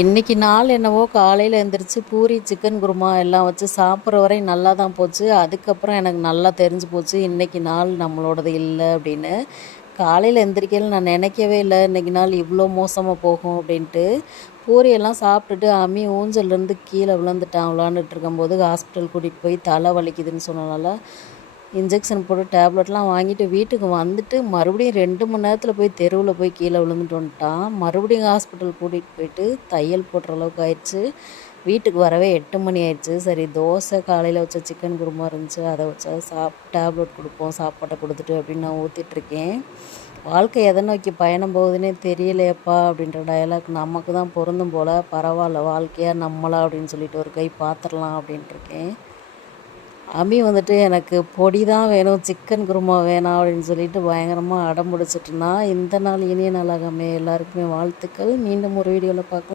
இன்றைக்கி நாள் என்னவோ காலையில் எழுந்திரிச்சு பூரி சிக்கன் குருமா எல்லாம் வச்சு சாப்பிட்ற வரையும் நல்லா தான் போச்சு. அதுக்கப்புறம் எனக்கு நல்லா தெரிஞ்சு போச்சு இன்றைக்கி நாள் நம்மளோடது இல்லை அப்படின்னு. காலையில் எந்திரிக்கையில் நான் நினைக்கவே இல்லை இன்றைக்கி நாள் இவ்வளோ மோசமாக போகும் அப்படின்ட்டு. பூரியெல்லாம் சாப்பிட்டுட்டு அம்மி ஊஞ்சல்லேருந்து கீழே விழுந்துட்டான். விளாண்டுட்டு இருக்கும்போது ஹாஸ்பிட்டல் கூட்டிகிட்டு போய் தலை வலிக்குதுன்னு சொன்னனால இன்ஜெக்ஷன் போட்டு டேப்லெட்லாம் வாங்கிட்டு வீட்டுக்கு வந்துட்டு மறுபடியும் 2 மணி நேரத்தில் போய் தெருவில் போய் கீழே விழுந்துட்டு வந்துட்டான். மறுபடியும் ஹாஸ்பிட்டல் கூட்டிகிட்டு போயிட்டு தையல் போடுற அளவுக்கு ஆயிடுச்சு. வீட்டுக்கு வரவே 8 மணி ஆயிடுச்சு. சரி தோசை காலையில் வச்ச சிக்கன் குருமா இருந்துச்சு, அதை வச்சா டேப்லெட் கொடுப்போம் சாப்பாட்டை கொடுத்துட்டு அப்படின்னு நான் ஊற்றிட்டுருக்கேன். வாழ்க்கை எதை நோக்கி பயணம் போகுதுன்னே தெரியலையப்பா அப்படின்ற டயலாக் நமக்கு தான் பொருந்தும் போல். பரவாயில்ல வாழ்க்கையாக நம்மளா அப்படின்னு சொல்லிட்டு ஒரு கை பார்த்துடலாம் அப்படின்ட்டுருக்கேன். அம்மி வந்துட்டு எனக்கு பொடி தான் வேணும், சிக்கன் குருமா வேணாம் அப்படின்னு சொல்லிட்டு பயங்கரமாக அடம் பிடிச்சிட்டு இருந்தான். இந்த நாள் இனிய நாளாக அமைய எல்லாருக்குமே வாழ்த்துக்கள். மீண்டும் ஒரு வீடியோவில் பார்க்கலாம்.